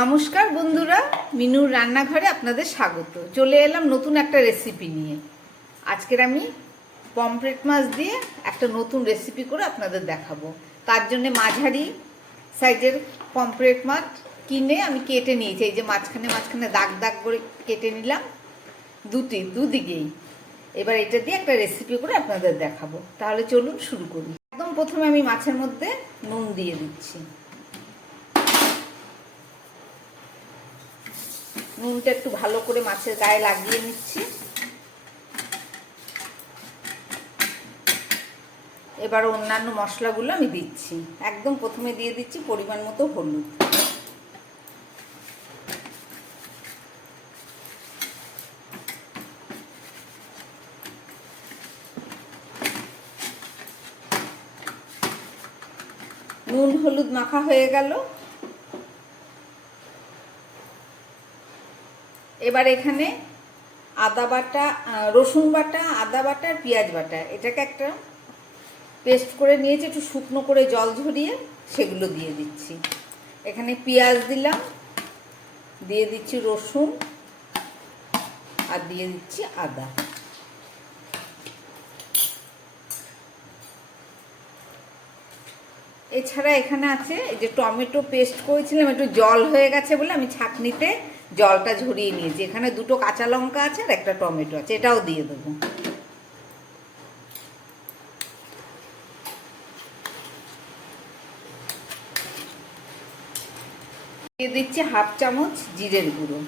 নমস্কার বন্ধুরা, মিনুর রান্নাঘরে আপনাদের স্বাগত। চলে এলাম নতুন একটা রেসিপি নিয়ে। আজকের আমি পমফ্রেট মাছ দিয়ে একটা নতুন রেসিপি করে আপনাদের দেখাবো। তার জন্য মাঝারি সাইজের পমফ্রেট মাছ কিনে আমি কেটে নিয়েছি। এই যে মাঝখানে মাঝখানে দাগ দাগ করে কেটে নিলাম দুদিকেই। এবার এটা দিয়ে একটা রেসিপি করে আপনাদের দেখাবো। তাহলে চলুন শুরু করি। একদম প্রথমে আমি মাছের মধ্যে নুন দিয়ে দিচ্ছি। নুনটা একটু ভালো করে মাছের গায়ে লাগিয়ে নিচ্ছি। এবার অন্যান্য মশলাগুলো আমি দিচ্ছি। একদম প্রথমে দিয়ে দিচ্ছি পরিমাণ মতো হলুদ, নুন হলুদ মাখা হয়ে গেল। এবার এখানে আদা বাটা, রসুন বাটা, আদা বাটা আর পেঁয়াজ বাটা, এটাকে একটা পেস্ট করে নিয়েছি, একটু শুকনো করে জল ঝরিয়ে সেগুলো দিয়ে দিচ্ছি। এখানে পেঁয়াজ দিলাম, দিয়ে দিচ্ছি রসুন আর দিয়ে দিচ্ছি আদা। এছাড়া এখানে আছে এই যে টমেটো পেস্ট করেছিলাম, একটু জল হয়ে গেছে বলে আমি ছাঁকনিতে জলটা ঝরিয়ে নিয়েছি। এখানে দুটো কাঁচা লঙ্কা আছে আর একটা টমেটো আছে, এটাও দিয়ে দেবো। দিয়ে দিচ্ছি হাফ চামচ জিরের গুঁড়ো।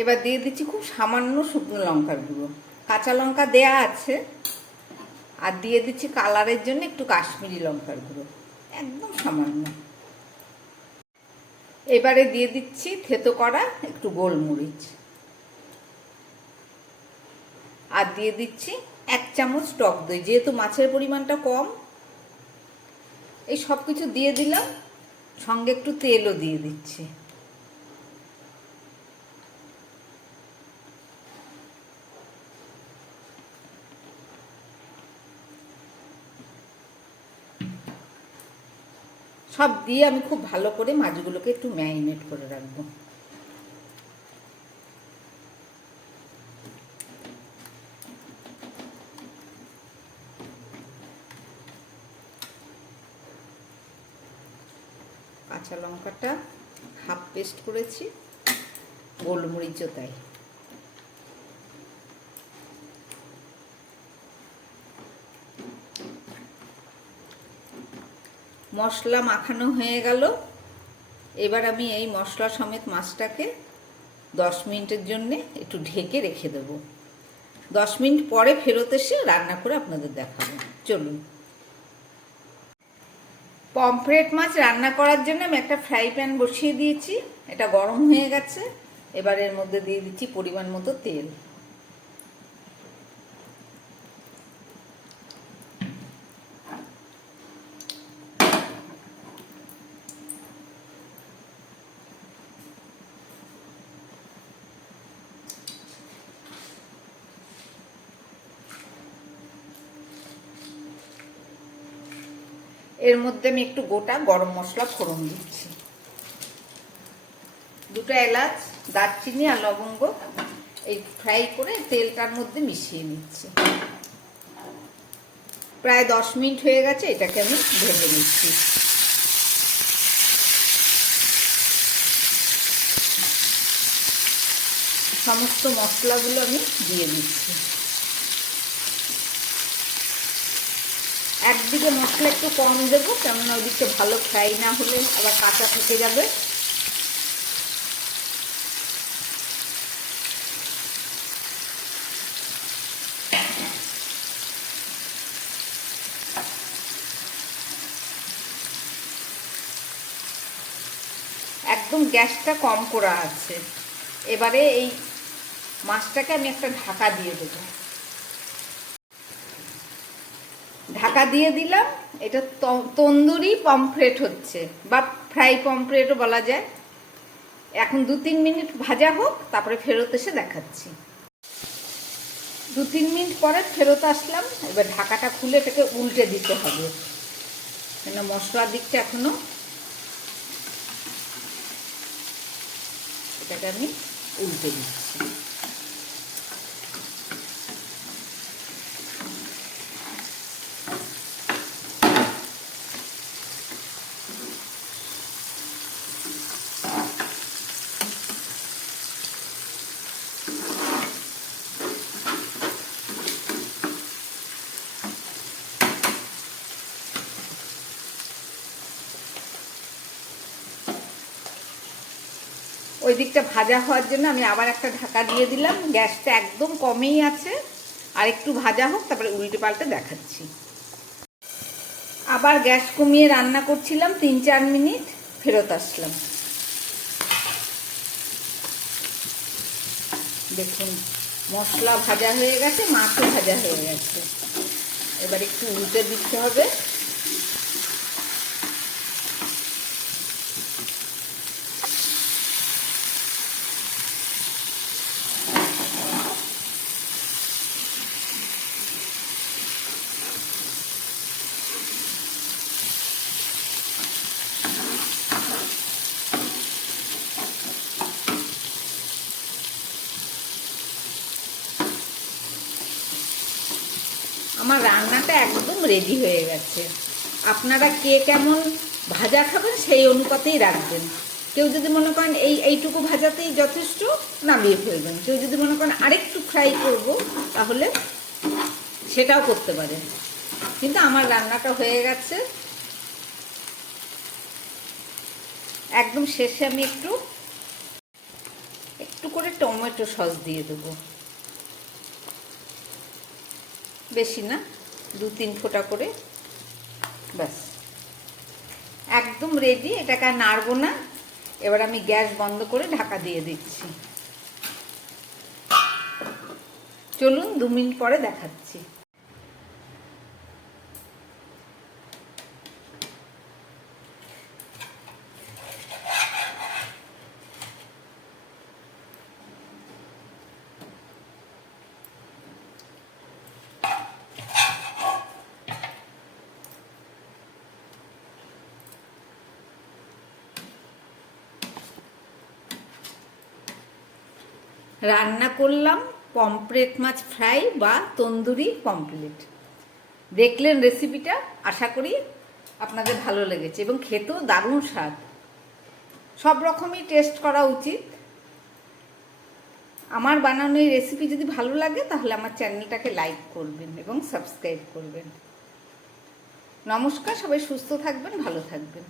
এবার দিয়ে দিচ্ছি খুব সামান্য শুকনো লঙ্কার গুঁড়ো। কাঁচা লঙ্কা দেয়া আছে। আর দিয়ে দিচ্ছি কালারের জন্য একটু কাশ্মীরি লঙ্কার গুঁড়ো, একদম সামান্য। এবারে দিয়ে দিচ্ছি থেতো করা একটু গোলমরিচ, আর দিয়ে দিচ্ছি 1 চামচ টক দই। যেহেতু মাছের পরিমাণটা কম, এই সব কিছু দিয়ে দিলাম, সঙ্গে একটু তেলও দিয়ে দিচ্ছি। সব দিয়ে আমি খুব ভালো করে মাছগুলোকে একটু ম্যারিনেট করে রাখবো। কাঁচা লঙ্কাটা হাফ পেস্ট করেছি, গোলমরিচও তাই। মশলা মাখানো হয়ে গেল। এবার আমি এই মশলা সমেত মাছটাকে 10 মিনিটের জন্য একটু ঢেকে রেখে দেব। 10 মিনিট পরে ফেরত এসে রান্না করে আপনাদের দেখাবো। চলুন। পমফ্রেট মাছ রান্না করার জন্য আমি একটা ফ্রাই প্যান বসিয়ে দিয়েছি, এটা গরম হয়ে গেছে। এবার এর মধ্যে দিয়ে দিচ্ছি পরিমাণ মতো তেল। এর মধ্যে আমি একটু গোটা গরম মশলা ফোড়ন দিচ্ছি, 2টা এলাচ, দারচিনি আর লবঙ্গ এই ফ্রাই করে তেলটার মধ্যে মিশিয়ে নিচ্ছি। প্রায় 10 মিনিট হয়ে গেছে, এটাকে আমি ভেজে নিচ্ছি। সমস্ত মশলাগুলো আমি দিয়ে দিচ্ছি। একদিকে মশলা একটু কম দেবো, কেননা ওদিকটা ভালো ফ্রাই না হলে আবার কাঁচা থেকে যাবে। একদম গ্যাসটা কম করা আছে। এবারে এই মাছটাকে আমি একটা ঢাকা দিয়ে দেবো। ঢাকা দিয়ে দিলাম। এটা তন্দুরি পমফ্রেট হচ্ছে, বা ফ্রাই পমফ্রেটও বলা যায়। এখন 2-3 মিনিট ভাজা হোক, তারপরে ফেরত এসে দেখাচ্ছি। 2-3 মিনিট পরে ফেরত আসলাম। এবার ঢাকাটা খুলে এটাকে উল্টে দিতে হবে, কেন মশলার দিকটা এখনো এটাকে আমি উল্টে দিচ্ছি। ওই দিকটা ভাজা হওয়ার জন্য আমি আবার একটা ঢাকা দিয়ে দিলাম। গ্যাসটা একদম কমেই আছে, আর একটু ভাজা হোক, তারপরে উল্টে পাল্টে দেখাচ্ছি। আবার গ্যাস কমিয়ে রান্না করছিলাম 3-4 মিনিট, ফেরত আসলাম। দেখুন মশলা ভাজা হয়ে গেছে, মাছও ভাজা হয়ে গেছে। এবার একটু উল্টে দিতে হবে। আমার রান্নাটা একদম রেডি হয়ে গেছে। আপনারা কে কেমন ভাজা খাবেন সেই অনুপাতেই রাখবেন। কেউ যদি মনে করেন এইটুকু ভাজাতেই যথেষ্ট, নামিয়ে ফেলবেন। কেউ যদি মনে করেন আরেকটু ফ্রাই করব, তাহলে সেটাও করতে পারেন। কিন্তু আমার রান্নাটা হয়ে গেছে। একদম শেষে আমি একটু করে টমেটো সস দিয়ে দেবো, বেশি না, 2-3 ফোঁটা করে, ব্যাস একদম রেডি। এটাকে আর নাড়বো না। এবার আমি গ্যাস বন্ধ করে ঢাকা দিয়ে দিচ্ছি। চলুন 2 মিনিট পরে দেখাচ্ছি। রান্না করলাম পমফ্রেট মাছ ফ্রাই বা তন্দুরি পমফ্রেট। দেখলেন রেসিপিটা, আশা করি আপনাদের ভালো লেগেছে এবং খেতেও দারুণ স্বাদ। সব রকমই টেস্ট করা উচিত। আমার বানানো এই রেসিপি যদি ভালো লাগে, তাহলে আমার চ্যানেলটাকে লাইক করবেন এবং সাবস্ক্রাইব করবেন। নমস্কার, সবাই সুস্থ থাকবেন, ভালো থাকবেন।